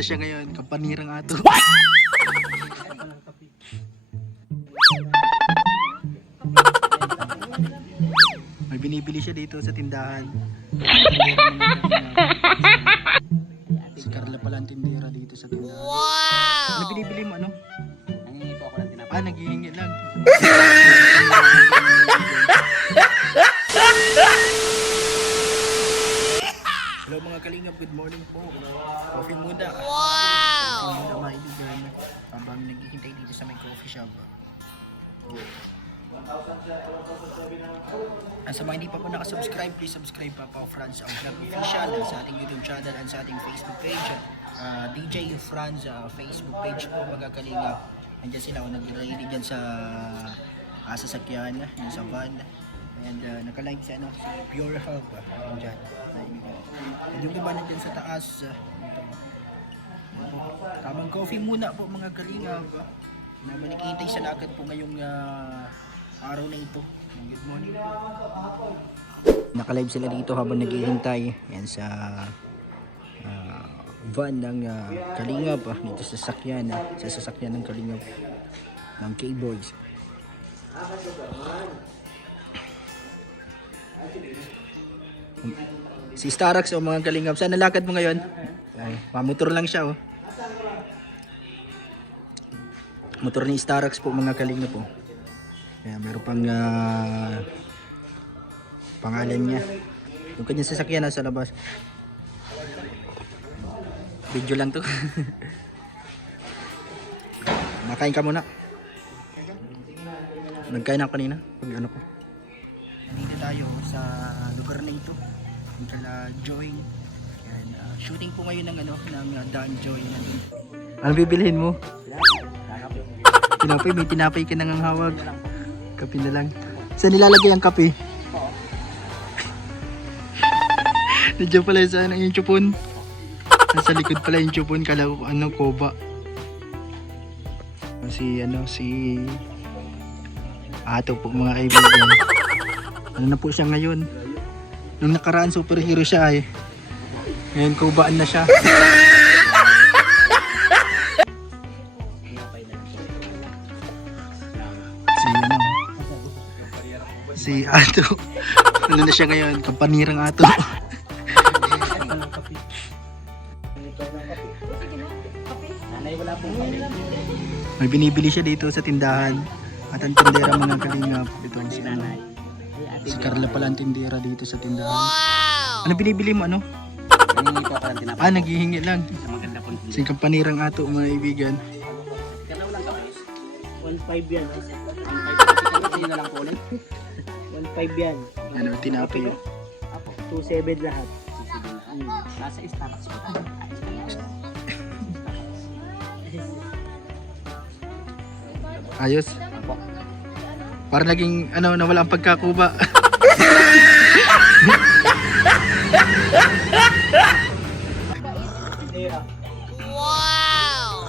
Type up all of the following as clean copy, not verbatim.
na siya ngayon, kapanirang ato. May binibili siya dito sa tindahan. Si Carla pala ang tindera dito sa tindahan. Wow! Ano binibili mo, ano? Nangingi po ako ng tinapay. Ah, naghihingi lang. Hello mga kalingap, good morning po. Coffee muna. Wow! Coffee muna mga kaibigan. Habang naghihintay dito sa may coffee shop. At sa mga hindi pa po nakasubscribe, please subscribe Papa Franz ang vlog official sa ating YouTube channel and sa ating Facebook page. DJ Franz Facebook page po mga kalingap. Nandiyan sila ako nag-ready dyan sa sasakyan, sa van. And naka-live si, si Pure Hub. Nandiyan. And yung iba nandiyan sa taas. Tamang coffee muna po mga kalingap. Nakikita sa lakad po ngayong araw na ito. Good morning po. Naka-live sila dito habang naghihintay. Yan sa van ng Kalingap dito sa sasakyan, ng Kalingap ng K-Boys. Si Starax o mga Kalingap, saan nalakad mo ngayon? Ay, mamotor lang siya oh. Motor ni Starax po mga Kalingap po. Kaya meron pang pangalan niya. Yung kanyang sasakyan nasa labas. Video lang to. Nakain ka muna. Nagkain ako kanina. Pag ano ko. Nandito tayo sa lugar na ito. Yung kala Joy. Yan, shooting po ngayon ng Dan Joy. Ano bibilhin mo? Tinapay, may tinapay ka nang hawag. Kape na lang. Saan nilalagay ang kape? Nandiyan pala sa yung chupon. Nasa likod pala yung chupon, kala ko koba. Si Ato po mga kaibigan. Ano na po siya ngayon? Nung nakaraan superhero siya eh. Ngayon kobaan na siya. Si Ato. Ano na siya ngayon? Kapanirang Ato. May binibili siya dito sa tindahan. At ang tindera mga kalingap. Ito si Carla pala ang tindera dito sa tindahan. Wow! Ano binibili mo, ano? Nangingi po ako ng tinapay. Ah, naghihingi lang. Sa maganda po. Si kapanirang Ato mga kaibigan. Kalaw lang kami. 1.5 yan. 1.5 kasi na lang po ulit. 1.5 yan. Ano, tinapay. Apo. 2.7 lahat. Nasa Starbucks po. Ayos. Apo. Para naging nawala ang pagkakuba. Wow!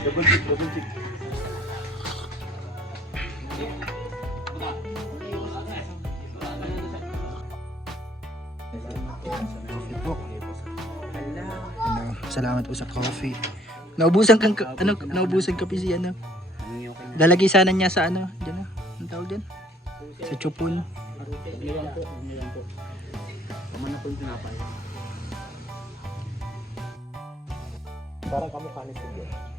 Double chip. Coffee po. Salamat po sa coffee. Naubusan kang naubusan kape si ano. Lalagay sana niya sa diyan na. Ang tawag din? Sa chupon. Nilang po. Kumana po yung tinapay. Parang kamukha ni Sige.